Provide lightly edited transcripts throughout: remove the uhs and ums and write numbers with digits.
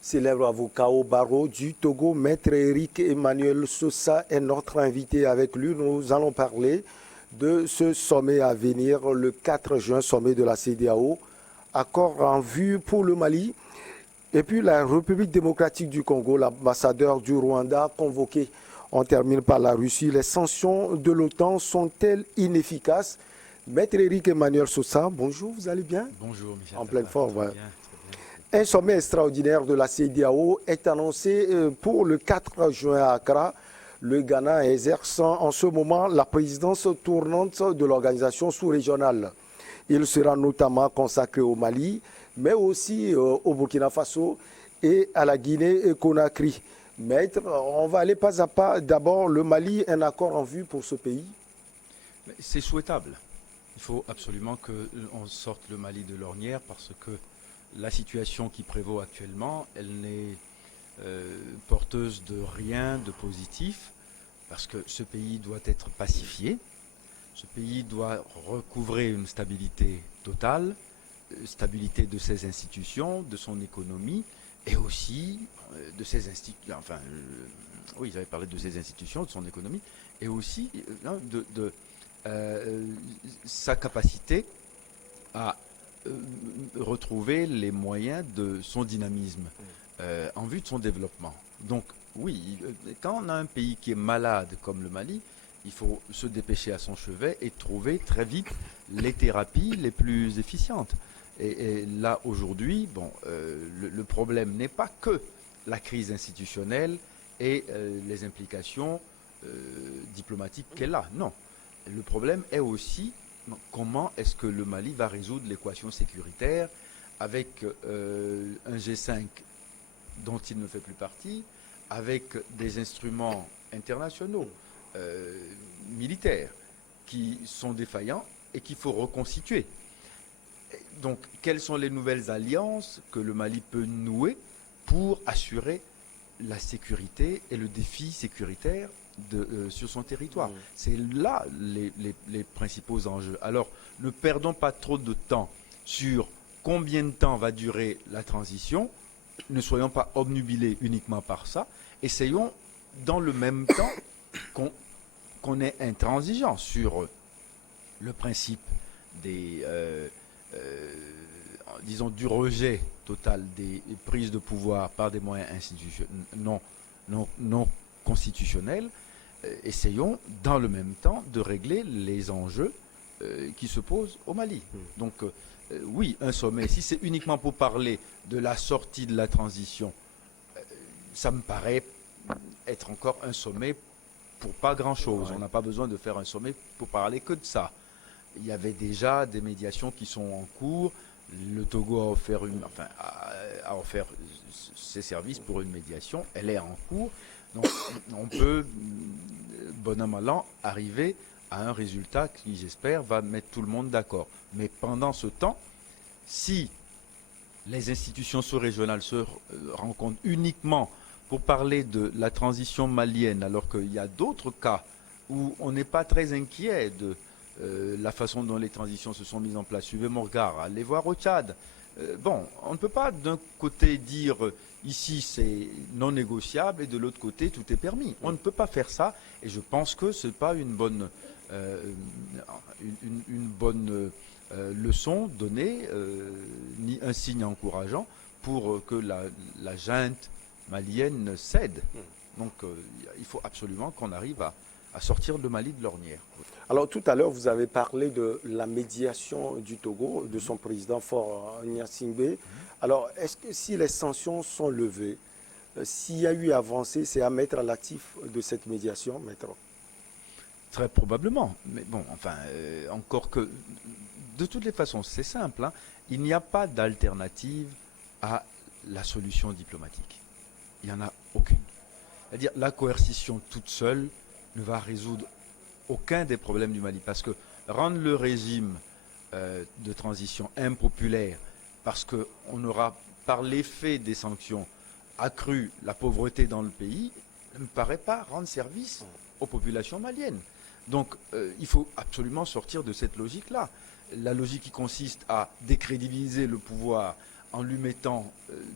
célèbre avocat au barreau du Togo, Maître Eric Emmanuel Sosa est notre invité. Avec lui, nous allons parler de ce sommet à venir, le 4 juin, sommet de la CEDEAO, accord en vue pour le Mali. Et puis la République démocratique du Congo, l'ambassadeur du Rwanda convoqué. On termine par la Russie. Les sanctions de l'OTAN sont-elles inefficaces? Maître Eric Emmanuel Sosa, bonjour, vous allez bien? Bonjour Michel. En pleine forme, très ouais. bien. Un sommet extraordinaire de la CEDEAO est annoncé pour le 4 juin à Accra. Le Ghana exerce en ce moment la présidence tournante de l'organisation sous-régionale. Il sera notamment consacré au Mali, mais aussi au Burkina Faso et à la Guinée-Conakry. Maître, on va aller pas à pas. D'abord, le Mali, un accord en vue pour ce pays? C'est souhaitable. Il faut absolument qu'on sorte le Mali de l'ornière parce que la situation qui prévaut actuellement, elle n'est porteuse de rien de positif parce que ce pays doit être pacifié. Ce pays doit recouvrer une stabilité totale, stabilité de ses institutions, de son économie et aussi de ses institutions. Enfin, oui, j'avais parlé de ses institutions, de son économie et aussi de sa capacité à retrouver les moyens de son dynamisme en vue de son développement. Donc oui, quand on a un pays qui est malade comme le Mali, il faut se dépêcher à son chevet et trouver très vite les thérapies les plus efficientes. Et là, aujourd'hui, bon, le problème n'est pas que la crise institutionnelle et les implications diplomatiques qu'elle a. Non. Le problème est aussi comment est-ce que le Mali va résoudre l'équation sécuritaire avec un G5 dont il ne fait plus partie, avec des instruments internationaux militaires qui sont défaillants et qu'il faut reconstituer. Donc, quelles sont les nouvelles alliances que le Mali peut nouer pour assurer la sécurité et le défi sécuritaire sur son territoire? C'est là les principaux enjeux. Alors, ne perdons pas trop de temps sur combien de temps va durer la transition. Ne soyons pas obnubilés uniquement par ça. Essayons dans le même temps qu'on est intransigeant sur le principe disons, du rejet total des prises de pouvoir par des moyens non constitutionnels. Essayons dans le même temps de régler les enjeux qui se posent au Mali. Donc oui, un sommet, si c'est uniquement pour parler de la sortie de la transition, ça me paraît être encore un sommet pour pas grand-chose. On n'a pas besoin de faire un sommet pour parler que de ça. Il y avait déjà des médiations qui sont en cours. Le Togo a offert ses services pour une médiation. Elle est en cours. Donc on peut, bon an mal an, arriver à un résultat qui, j'espère, va mettre tout le monde d'accord. Mais pendant ce temps, si les institutions sous-régionales se rencontrent uniquement pour parler de la transition malienne, alors qu'il y a d'autres cas où on n'est pas très inquiet de la façon dont les transitions se sont mises en place. Suivez mon regard, allez voir au Tchad. Bon, on ne peut pas d'un côté dire ici c'est non négociable et de l'autre côté tout est permis. On ne peut pas faire ça et je pense que ce n'est pas une bonne leçon donnée ni un signe encourageant pour que la junte malienne cède. Donc il faut absolument qu'on arrive à sortir le Mali de l'ornière. Alors tout à l'heure, vous avez parlé de la médiation du Togo, de son président Faure Gnassingbé. Alors est-ce que si les sanctions sont levées, s'il y a eu avancée, c'est à mettre à l'actif de cette médiation, maître? Très probablement. Mais bon, enfin, encore que... De toutes les façons, c'est simple. Hein, il n'y a pas d'alternative à la solution diplomatique. Il n'y en a aucune. C'est-à-dire la coercition toute seule ne va résoudre aucun des problèmes du Mali. Parce que rendre le régime de transition impopulaire, parce qu'on aura, par l'effet des sanctions, accru la pauvreté dans le pays, ne me paraît pas rendre service aux populations maliennes. Donc il faut absolument sortir de cette logique-là. La logique qui consiste à décrédibiliser le pouvoir en lui mettant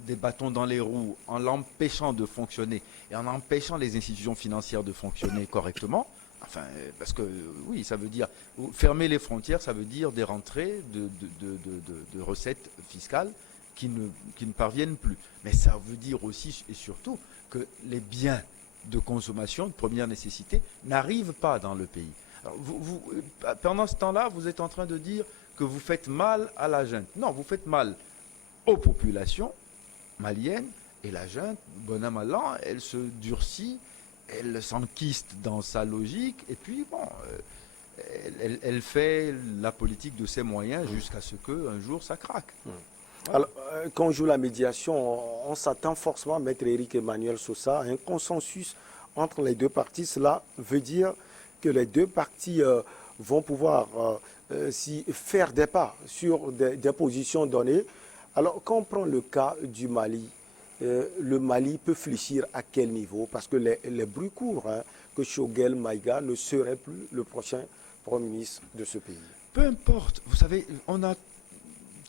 des bâtons dans les roues, en l'empêchant de fonctionner et en empêchant les institutions financières de fonctionner correctement, enfin, parce que oui, ça veut dire fermer les frontières, ça veut dire des rentrées de recettes fiscales qui ne parviennent plus. Mais ça veut dire aussi et surtout que les biens de consommation de première nécessité n'arrivent pas dans le pays. Alors pendant ce temps-là, vous êtes en train de dire que vous faites mal à la junte. Non, vous faites mal aux populations maliennes, et la junte, bon an mal an, elle se durcit, elle s'enquiste dans sa logique, et puis bon, elle fait la politique de ses moyens jusqu'à ce qu'un jour ça craque. Voilà. Alors, quand on joue la médiation, on s'attend forcément, Maître Éric Emmanuel Sosa, à un consensus entre les deux parties. Cela veut dire que les deux parties vont pouvoir faire des pas sur des positions données. Alors, quand on prend le cas du Mali, le Mali peut fléchir à quel niveau? Parce que les bruits courent que Choguel Maïga ne serait plus le prochain Premier ministre de ce pays. Peu importe. Vous savez, on a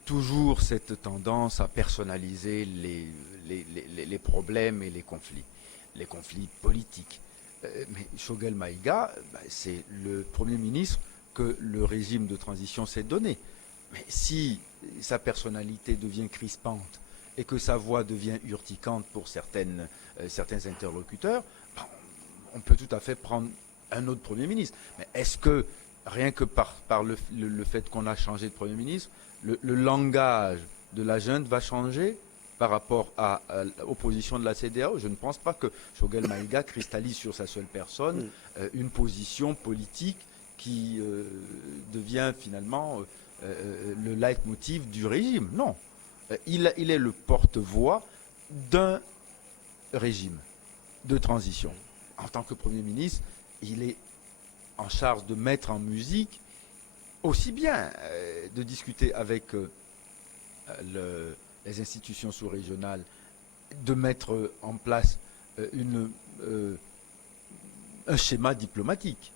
toujours cette tendance à personnaliser les problèmes et les conflits politiques. Mais Choguel Maïga, c'est le Premier ministre que le régime de transition s'est donné. Mais si sa personnalité devient crispante et que sa voix devient urticante pour certains interlocuteurs, on peut tout à fait prendre un autre Premier ministre. Mais est-ce que, rien que par le fait qu'on a changé de Premier ministre, le langage de la junte va changer par rapport à l'opposition de la CEDEAO? Je ne pense pas que Choguel Maïga cristallise sur sa seule personne une position politique qui devient finalement le leitmotiv du régime. Non. Il est le porte-voix d'un régime de transition. En tant que Premier ministre, il est en charge de mettre en musique aussi bien de discuter avec les institutions sous-régionales, de mettre en place un schéma diplomatique.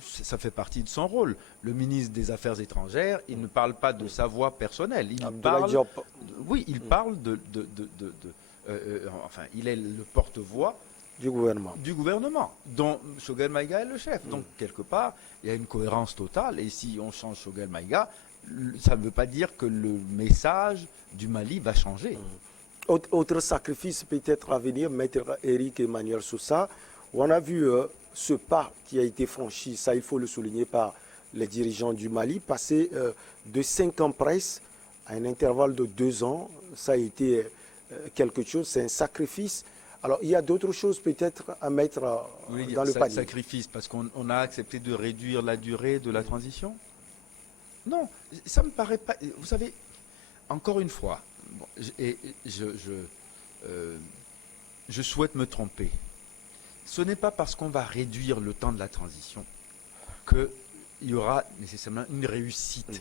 Ça fait partie de son rôle. Le ministre des Affaires étrangères, il ne parle pas de sa voix personnelle. Il parle enfin, il est le porte-voix du gouvernement, dont Choguel Maïga est le chef. Donc, quelque part, il y a une cohérence totale. Et si on change Choguel Maïga, ça ne veut pas dire que le message du Mali va changer. Autre sacrifice peut-être à venir, Maître Éric Emmanuel Sosa, on a vu ce pas qui a été franchi, ça il faut le souligner, par les dirigeants du Mali, passer de 5 ans presque à un intervalle de 2 ans. Ça a été quelque chose, c'est un sacrifice. Alors, il y a d'autres choses peut-être à mettre dans le panier. Sacrifice, parce qu'on a accepté de réduire la durée de la transition? Non, ça me paraît pas... Vous savez, encore une fois, je souhaite me tromper. Ce n'est pas parce qu'on va réduire le temps de la transition qu'il y aura nécessairement une réussite.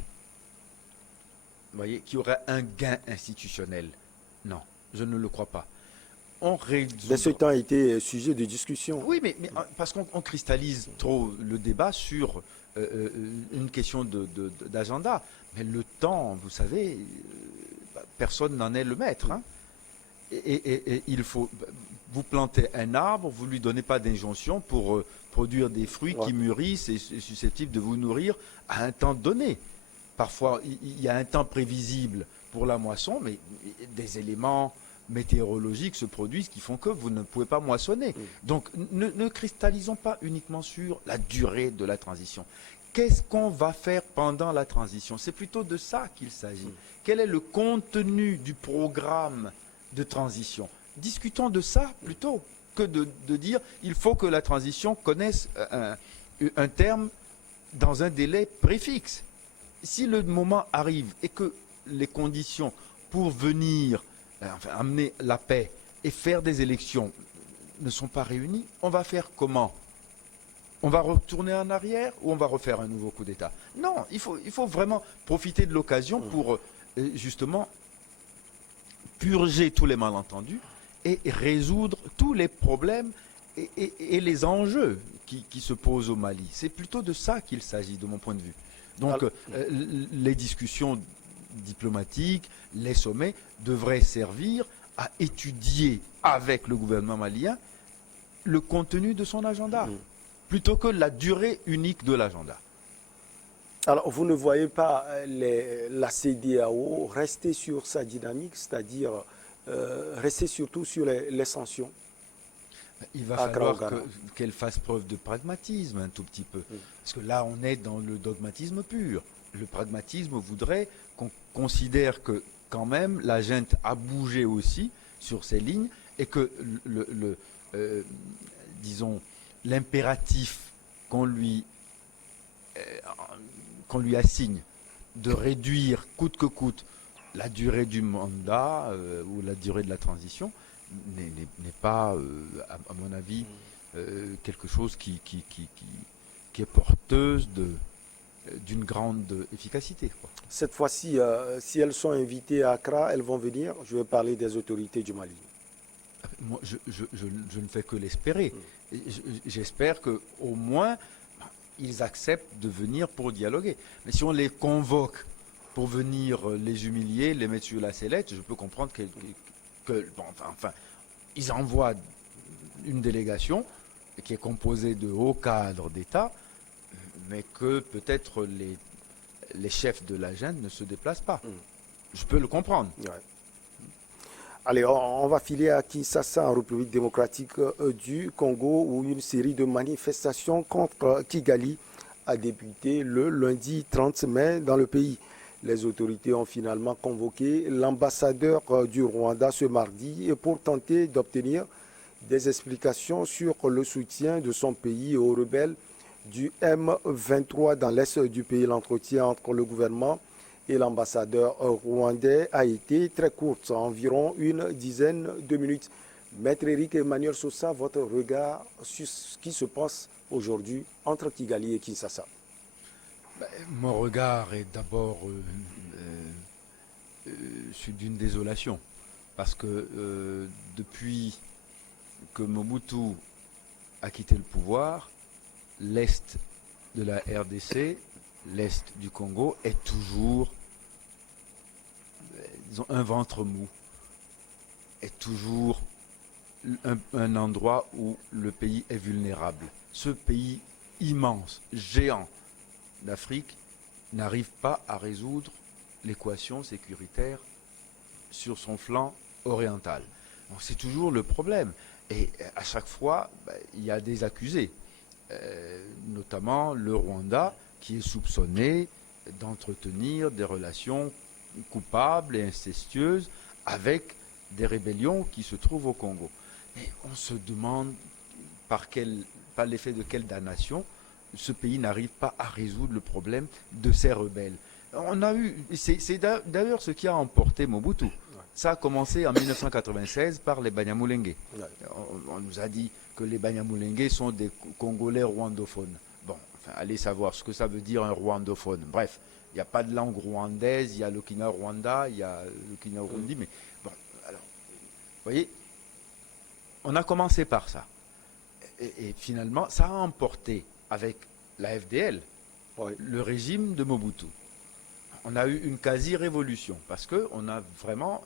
Vous voyez, qu'il y aura un gain institutionnel. Non, je ne le crois pas. Mais ce temps a été sujet de discussion. Oui, mais parce qu'on cristallise trop le débat sur une question d'agenda. Mais le temps, vous savez, personne n'en est le maître. Hein. Et il faut... Vous plantez un arbre, vous ne lui donnez pas d'injonction pour produire des fruits qui mûrissent et susceptibles de vous nourrir à un temps donné. Parfois, il y a un temps prévisible pour la moisson, mais des éléments météorologiques se produisent qui font que vous ne pouvez pas moissonner. Donc, ne cristallisons pas uniquement sur la durée de la transition. Qu'est-ce qu'on va faire pendant la transition? C'est plutôt de ça qu'il s'agit. Quel est le contenu du programme de transition? Discutons de ça plutôt que de dire il faut que la transition connaisse un terme dans un délai préfixe. Si le moment arrive et que les conditions pour venir amener la paix et faire des élections ne sont pas réunies, on va faire comment? On va retourner en arrière ou on va refaire un nouveau coup d'État? Non, il faut vraiment profiter de l'occasion pour justement purger tous les malentendus et résoudre tous les problèmes et les enjeux qui se posent au Mali. C'est plutôt de ça qu'il s'agit, de mon point de vue. Donc, les discussions diplomatiques, les sommets devraient servir à étudier avec le gouvernement malien le contenu de son agenda, plutôt que la durée unique de l'agenda. Alors, vous ne voyez pas la CEDEAO rester sur sa dynamique, c'est-à-dire rester surtout sur les sanctions? Il va falloir qu'elle fasse preuve de pragmatisme un tout petit peu. Parce que là, on est dans le dogmatisme pur. Le pragmatisme voudrait qu'on considère que, quand même, la junte a bougé aussi sur ces lignes et que, disons, l'impératif qu'on lui assigne de réduire coûte que coûte la durée du mandat ou la durée de la transition n'est pas, à mon avis, quelque chose qui est porteuse d'une grande efficacité, quoi. Cette fois-ci, si elles sont invitées à Accra, elles vont venir. Je vais parler des autorités du Mali. Moi, je ne fais que l'espérer. J'espère qu'au moins, ils acceptent de venir pour dialoguer. Mais si on les convoque pour venir les humilier, les mettre sur la sellette, je peux comprendre ils envoient une délégation qui est composée de hauts cadres d'État, mais que peut-être les chefs de la junte ne se déplacent pas. Je peux le comprendre. Ouais. Allez, on va filer à Kinshasa, en République démocratique du Congo, où une série de manifestations contre Kigali a débuté le lundi 30 mai dans le pays. Les autorités ont finalement convoqué l'ambassadeur du Rwanda ce mardi pour tenter d'obtenir des explications sur le soutien de son pays aux rebelles du M23 dans l'est du pays. L'entretien entre le gouvernement et l'ambassadeur rwandais a été très courte, environ une dizaine de minutes. Maître Eric Emmanuel Sosa, votre regard sur ce qui se passe aujourd'hui entre Kigali et Kinshasa? Mon regard est d'abord celui d'une désolation, parce que depuis que Mobutu a quitté le pouvoir, l'Est de la RDC, l'Est du Congo, est toujours, disons, un ventre mou, est toujours un endroit où le pays est vulnérable. Ce pays immense, géant d'Afrique, n'arrive pas à résoudre l'équation sécuritaire sur son flanc oriental. Donc c'est toujours le problème. Et à chaque fois, il y a des accusés, notamment le Rwanda, qui est soupçonné d'entretenir des relations coupables et incestueuses avec des rébellions qui se trouvent au Congo. Mais on se demande par l'effet de quelle damnation ce pays n'arrive pas à résoudre le problème de ces rebelles. C'est d'ailleurs ce qui a emporté Mobutu. Ça a commencé en 1996 par les Banyamulenge. On nous a dit que les Banyamulenge sont des Congolais rwandophones. Bon, allez savoir ce que ça veut dire un rwandophone. Bref, il n'y a pas de langue rwandaise, il y a le Kinyarwanda, il y a le Kinyarwanda, mais bon, alors, vous voyez, on a commencé par ça. Et finalement, ça a emporté avec la FDL, le régime de Mobutu. On a eu une quasi-révolution parce qu'on a vraiment,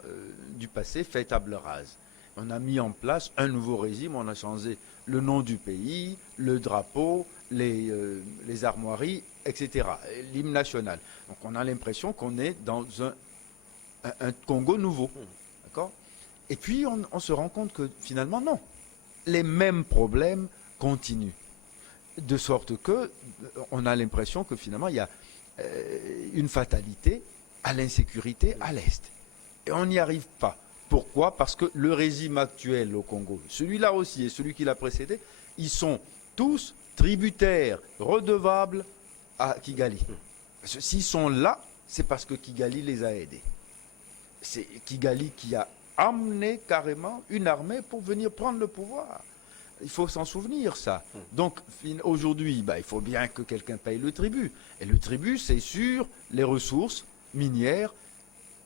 du passé, fait table rase. On a mis en place un nouveau régime, on a changé le nom du pays, le drapeau, les armoiries, etc., l'hymne national. Donc on a l'impression qu'on est dans un Congo nouveau. D'accord ? Et puis on se rend compte que finalement, non. Les mêmes problèmes continuent. De sorte que on a l'impression que finalement il y a une fatalité à l'insécurité à l'Est. Et on n'y arrive pas. Pourquoi ? Parce que le régime actuel au Congo, celui-là aussi et celui qui l'a précédé, ils sont tous tributaires, redevables à Kigali. Parce que s'ils sont là, c'est parce que Kigali les a aidés. C'est Kigali qui a amené carrément une armée pour venir prendre le pouvoir. Il faut s'en souvenir, ça. Donc, aujourd'hui, il faut bien que quelqu'un paye le tribut. Et le tribut, c'est sur les ressources minières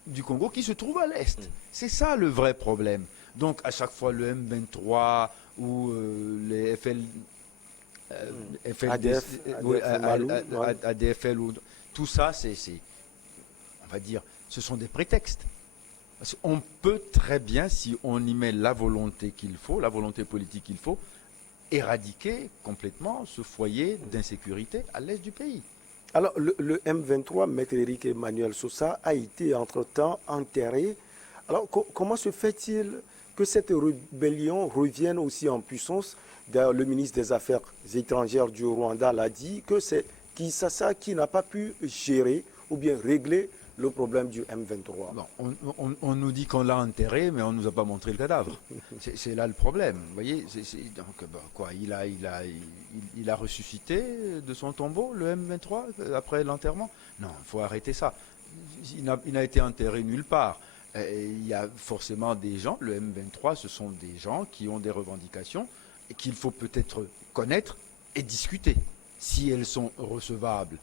du Congo qui se trouvent à l'Est. C'est ça le vrai problème. Donc, à chaque fois, le M23 ou les ADFL, tout ça, c'est, on va dire, ce sont des prétextes. Parce qu'on peut très bien, si on y met la volonté qu'il faut, la volonté politique qu'il faut, éradiquer complètement ce foyer d'insécurité à l'est du pays. Alors, le M23, Maître Éric Emmanuel Sosa, a été entre-temps enterré. Alors, comment se fait-il que cette rébellion revienne aussi en puissance? D'ailleurs, le ministre des Affaires étrangères du Rwanda l'a dit, que c'est Kinshasa qui n'a pas pu gérer ou bien régler le problème du M23. Bon, on nous dit qu'on l'a enterré, mais on ne nous a pas montré le cadavre. C'est là le problème. Vous voyez, donc, quoi, il a ressuscité de son tombeau, le M23, après l'enterrement? Non, il faut arrêter ça. Il n'a été enterré nulle part. Il y a forcément des gens, le M23, ce sont des gens qui ont des revendications et qu'il faut peut-être connaître et discuter. Si elles sont recevables,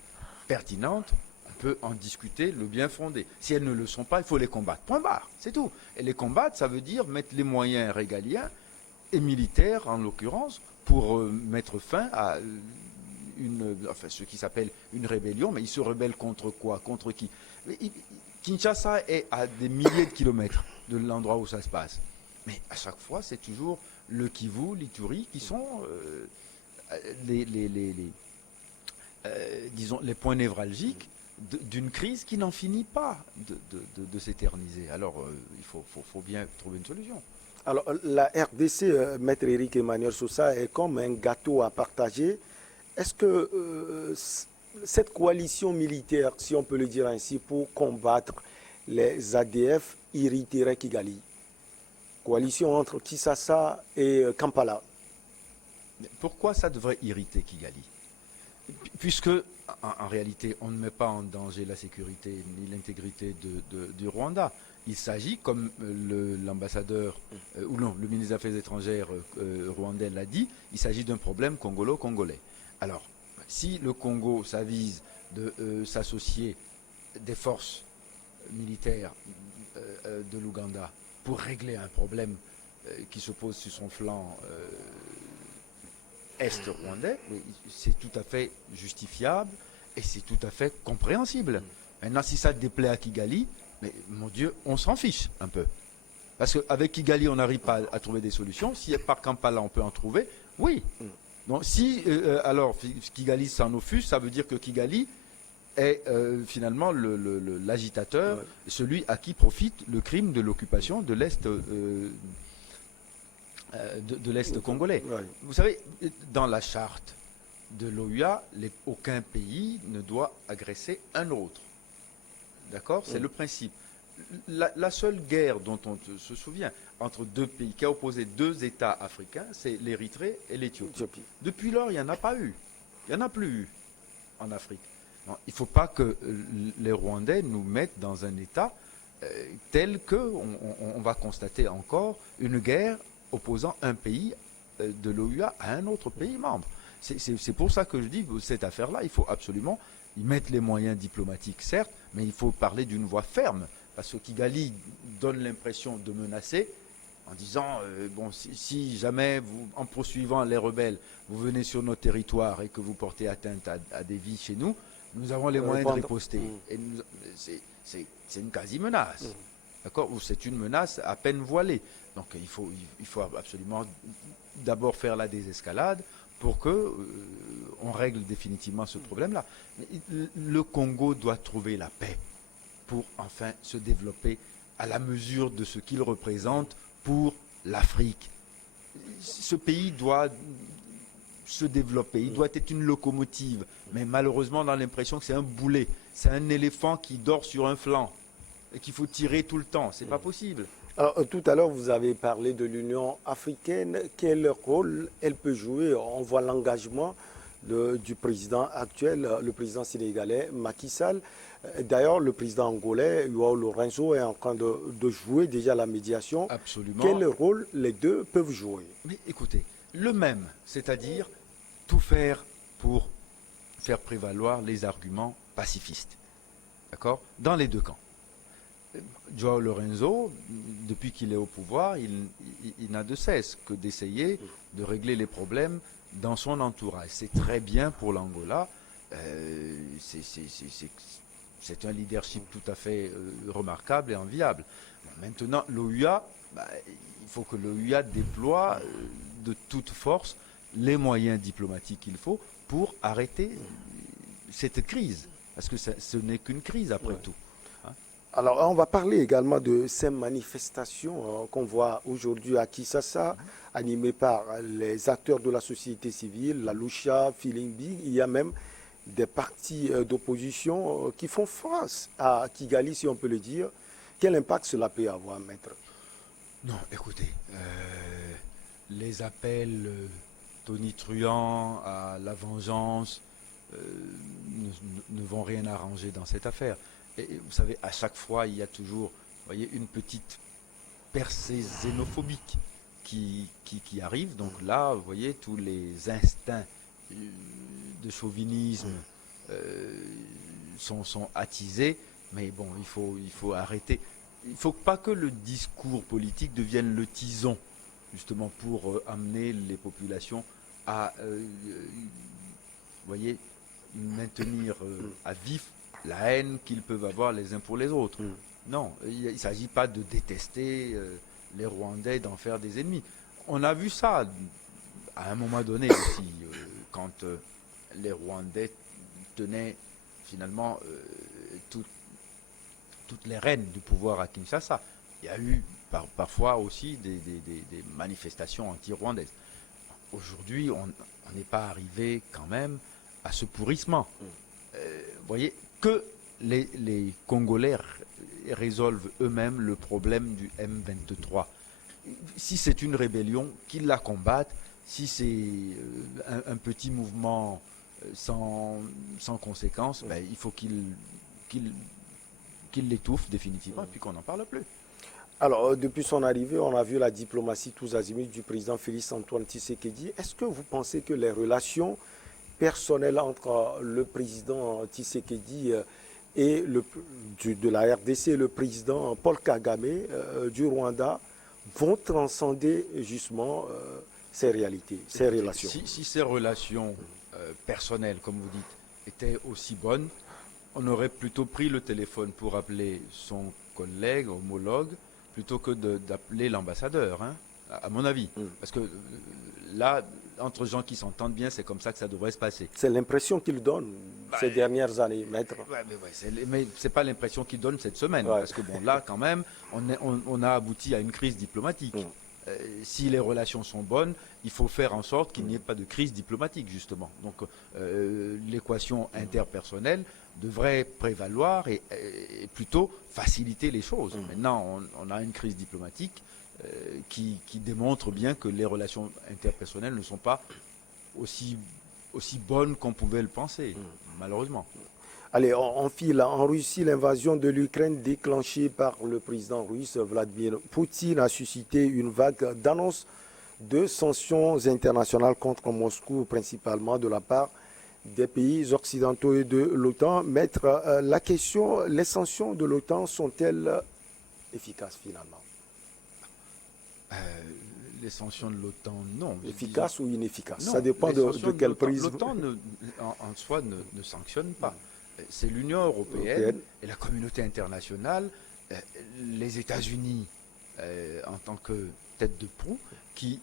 pertinentes, on peut en discuter le bien fondé. Si elles ne le sont pas, il faut les combattre. Point barre, c'est tout. Et les combattre, ça veut dire mettre les moyens régaliens et militaires, en l'occurrence, pour mettre fin à ce qui s'appelle une rébellion. Mais ils se rebellent contre quoi? Contre qui? Kinshasa est à des milliers de kilomètres de l'endroit où ça se passe. Mais à chaque fois, c'est toujours le Kivu, l'Ituri qui sont disons, les points névralgiques d'une crise qui n'en finit pas de s'éterniser. Alors, il faut bien trouver une solution. Alors, la RDC, Maître Éric Emmanuel Sosa, est comme un gâteau à partager. Est-ce que cette coalition militaire, si on peut le dire ainsi, pour combattre les ADF, irriterait Kigali? Coalition entre Kinshasa et Kampala. Pourquoi ça devrait irriter Kigali? Puisque, en réalité, on ne met pas en danger la sécurité ni l'intégrité du Rwanda. Il s'agit, comme l'ambassadeur, ou non, le ministre des Affaires étrangères rwandais l'a dit, il s'agit d'un problème congolo-congolais. Alors, si le Congo s'avise de s'associer des forces militaires de l'Ouganda pour régler un problème qui se pose sur son flanc est rwandais, c'est tout à fait justifiable et c'est tout à fait compréhensible. Maintenant, si ça déplaît à Kigali, mais mon Dieu, on s'en fiche un peu. Parce qu'avec Kigali, on n'arrive pas à trouver des solutions. Si par Kampala, on peut en trouver, oui. Donc si alors Kigali s'en offuse, ça veut dire que Kigali est finalement l'agitateur, celui à qui profite le crime de l'occupation de l'Est de l'Est congolais. Vous savez, dans la charte de l'OUA, aucun pays ne doit agresser un autre. D'accord? C'est le principe. La seule guerre dont on se souvient entre deux pays, qui a opposé deux États africains, c'est l'Érythrée et l'Éthiopie. Depuis lors, il n'y en a pas eu. Il n'y en a plus eu en Afrique. Non, il ne faut pas que les Rwandais nous mettent dans un État tel qu'on va constater encore une guerre opposant un pays de l'OUA à un autre pays membre. C'est pour ça que je dis que cette affaire-là, il faut absolument y mettre les moyens diplomatiques, certes, mais il faut parler d'une voix ferme. Parce que Kigali donne l'impression de menacer en disant, bon, si jamais, en poursuivant les rebelles, vous venez sur notre territoire et que vous portez atteinte à des vies chez nous, nous avons les moyens de riposter. Et c'est une quasi-menace. D'accord? Ou c'est une menace à peine voilée. Donc il faut absolument d'abord faire la désescalade pour que on règle définitivement ce problème-là. Le Congo doit trouver la paix pour enfin se développer à la mesure de ce qu'il représente pour l'Afrique. Ce pays doit se développer, il doit être une locomotive, mais malheureusement on a l'impression que c'est un boulet, c'est un éléphant qui dort sur un flanc et qu'il faut tirer tout le temps, c'est pas possible. Alors, tout à l'heure, vous avez parlé de l'Union africaine. Quel rôle elle peut jouer? On voit l'engagement du président actuel, le président sénégalais Macky Sall. D'ailleurs, le président angolais, João Lourenço, est en train de jouer déjà la médiation. Absolument. Quel rôle les deux peuvent jouer? Mais écoutez, le même, c'est-à-dire tout faire pour faire prévaloir les arguments pacifistes. D'accord? Dans les deux camps. João Lourenço, depuis qu'il est au pouvoir, il n'a de cesse que d'essayer de régler les problèmes dans son entourage. C'est très bien pour l'Angola. c'est un leadership tout à fait remarquable et enviable. Bon, maintenant, l'OUA, il faut que l'OUA déploie de toute force les moyens diplomatiques qu'il faut pour arrêter cette crise. Parce que ce n'est qu'une crise après tout. Alors, on va parler également de ces manifestations qu'on voit aujourd'hui à Kinshasa, animées par les acteurs de la société civile, la Lucha, Filimbi. Il y a même des partis d'opposition qui font face à Kigali, si on peut le dire. Quel impact cela peut avoir, maître? Non, écoutez, les appels tonitruants à la vengeance ne vont rien arranger dans cette affaire. Et vous savez, à chaque fois, il y a toujours, voyez, une petite percée xénophobique qui arrive. Donc là, vous voyez, tous les instincts de chauvinisme sont attisés. Mais bon, il faut arrêter. Il ne faut pas que le discours politique devienne le tison, justement, pour amener les populations à, voyez, maintenir à vif la haine qu'ils peuvent avoir les uns pour les autres. Non, il ne s'agit pas de détester les Rwandais, d'en faire des ennemis. On a vu ça à un moment donné aussi, quand les Rwandais tenaient finalement toutes les rênes du pouvoir à Kinshasa. Il y a eu parfois aussi des manifestations anti-rwandaises. Aujourd'hui, on n'est pas arrivé quand même à ce pourrissement. Vous voyez, que les Congolais résolvent eux-mêmes le problème du M23. Si c'est une rébellion, qu'ils la combattent. Si c'est un petit mouvement sans conséquence, il faut qu'ils l'étouffent définitivement et puis qu'on n'en parle plus. Alors, depuis son arrivée, on a vu la diplomatie tous azimuts du président Félix Antoine Tshisekedi. Est-ce que vous pensez que les relations personnelles entre le président Tshisekedi et de la RDC et le président Paul Kagame du Rwanda vont transcender justement ces réalités, ces relations? Si ces relations personnelles, comme vous dites, étaient aussi bonnes, on aurait plutôt pris le téléphone pour appeler son collègue, homologue, plutôt que d'appeler l'ambassadeur, hein, à mon avis. Parce que là, entre gens qui s'entendent bien, c'est comme ça que ça devrait se passer. C'est l'impression qu'il donne ces dernières années, maître. Mais ce n'est pas l'impression qu'il donne cette semaine. Parce que bon, là, quand même, on a abouti à une crise diplomatique. Si les relations sont bonnes, il faut faire en sorte qu'il n'y ait pas de crise diplomatique, justement. Donc, l'équation interpersonnelle devrait prévaloir et plutôt faciliter les choses. Maintenant, on a une crise diplomatique qui démontre bien que les relations interpersonnelles ne sont pas aussi bonnes qu'on pouvait le penser, malheureusement. Allez, on file. En Russie, l'invasion de l'Ukraine déclenchée par le président russe Vladimir Poutine a suscité une vague d'annonces de sanctions internationales contre Moscou, principalement de la part des pays occidentaux et de l'OTAN. Maître, la question, les sanctions de l'OTAN sont-elles efficaces finalement? Les sanctions de l'OTAN, non. Efficaces ou inefficaces? Non, ça dépend de quelle prise. L'OTAN en soi ne sanctionne pas. C'est l'Union européenne et la communauté internationale, les États-Unis en tant que tête de proue, qui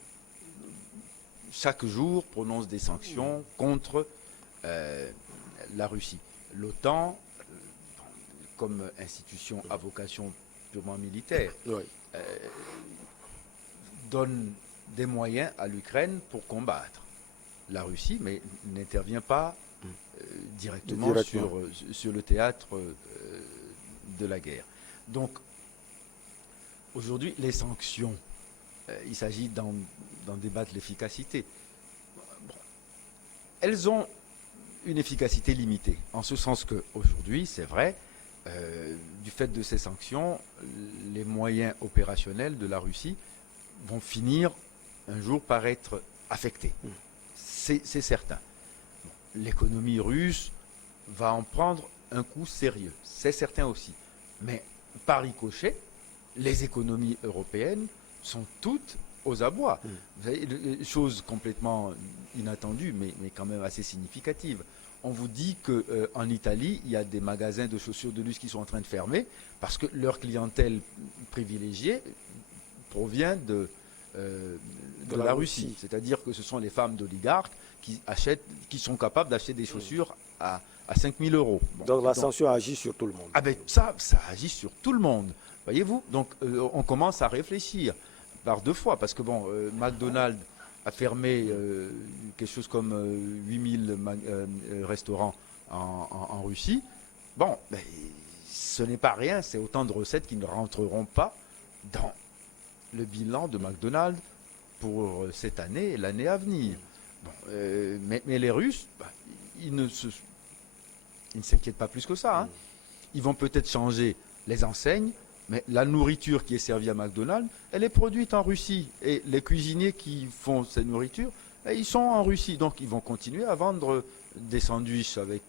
chaque jour prononcent des sanctions contre la Russie. L'OTAN, comme institution à vocation purement militaire, donne des moyens à l'Ukraine pour combattre la Russie, mais n'intervient pas directement sur le théâtre de la guerre. Donc, aujourd'hui, les sanctions, il s'agit d'en débattre l'efficacité. Bon, elles ont une efficacité limitée, en ce sens qu'aujourd'hui, c'est vrai, du fait de ces sanctions, les moyens opérationnels de la Russie vont finir un jour par être affectés. C'est certain. L'économie russe va en prendre un coup sérieux, c'est certain aussi. Mais par ricochet, les économies européennes sont toutes aux abois. Vous savez, chose complètement inattendue, mais quand même assez significative. on vous dit qu'en Italie, il y a des magasins de chaussures de luxe qui sont en train de fermer parce que leur clientèle privilégiée provient de la Russie. C'est-à-dire que ce sont les femmes d'oligarques qui sont capables d'acheter des chaussures à 5 000 euros. Bon, donc la sanction agit sur tout le monde. Ah ben ça agit sur tout le monde, voyez-vous. Donc on commence à réfléchir par deux fois, parce que bon, McDonald's a fermé quelque chose comme 8000 restaurants en Russie. Bon, ben, ce n'est pas rien, c'est autant de recettes qui ne rentreront pas dans le bilan de McDonald's pour cette année et l'année à venir. Bon, mais les Russes, ben, ils ne s'inquiètent pas plus que ça. Hein. Ils vont peut-être changer les enseignes, mais la nourriture qui est servie à McDonald's, elle est produite en Russie. Et les cuisiniers qui font cette nourriture, ils sont en Russie. Donc ils vont continuer à vendre des sandwichs avec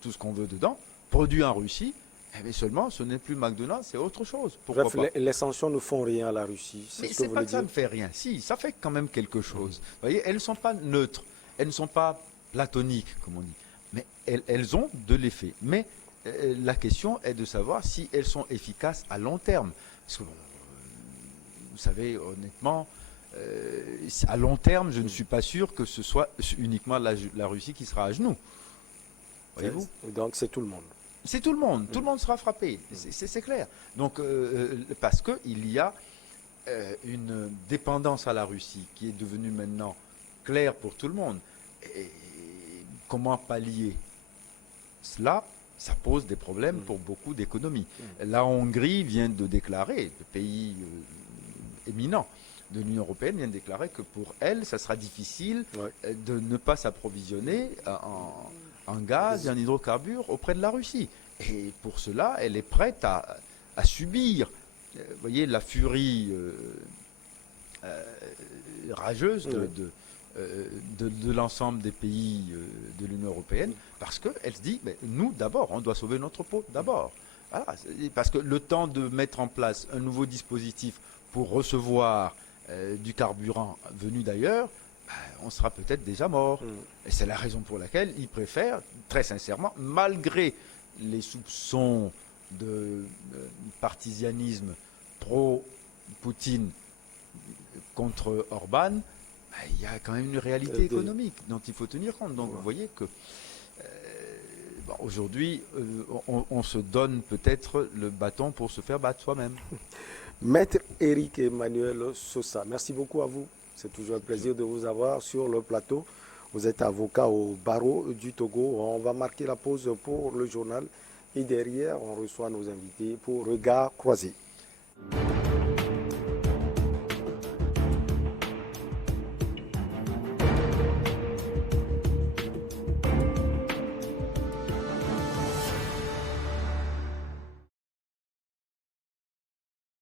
tout ce qu'on veut dedans, produits en Russie. Mais seulement, ce n'est plus McDonald's, c'est autre chose. Pourquoi Bref, pas les sanctions ne font rien à la Russie. Mais Ce c'est que vous pas voulez que ça dire. ne fait rien. Si, ça fait quand même quelque chose. Vous voyez, elles ne sont pas neutres, elles ne sont pas platoniques, comme on dit. Mais elles ont de l'effet. Mais la question est de savoir si elles sont efficaces à long terme. Parce que, bon, vous savez, honnêtement, à long terme, je ne suis pas sûr que ce soit uniquement la Russie qui sera à genoux. Voyez-vous ? Donc c'est tout le monde. C'est tout le monde sera frappé, c'est clair. Donc, parce qu'il y a une dépendance à la Russie qui est devenue maintenant claire pour tout le monde. Et comment pallier cela? Ça pose des problèmes pour beaucoup d'économies. La Hongrie vient de déclarer, le pays éminent de l'Union européenne vient de déclarer que pour elle, ça sera difficile de ne pas s'approvisionner en gaz et en hydrocarbures auprès de la Russie. Et pour cela, elle est prête à subir, vous voyez, la furie rageuse de l'ensemble des pays de l'Union européenne, parce qu'elle se dit, mais nous d'abord, on doit sauver notre peau d'abord. Voilà, parce que le temps de mettre en place un nouveau dispositif pour recevoir du carburant venu d'ailleurs, on sera peut-être déjà mort. Et c'est la raison pour laquelle ils préfèrent, très sincèrement, malgré les soupçons de partisanisme pro-Poutine contre Orban, il y a quand même une réalité économique dont il faut tenir compte. Donc vous voyez que aujourd'hui, on se donne peut-être le bâton pour se faire battre soi-même. Maître Éric Emmanuel Sosa, merci beaucoup à vous. C'est toujours un plaisir de vous avoir sur le plateau. Vous êtes avocat au barreau du Togo. On va marquer la pause pour le journal. Et derrière, on reçoit nos invités pour Regard croisé.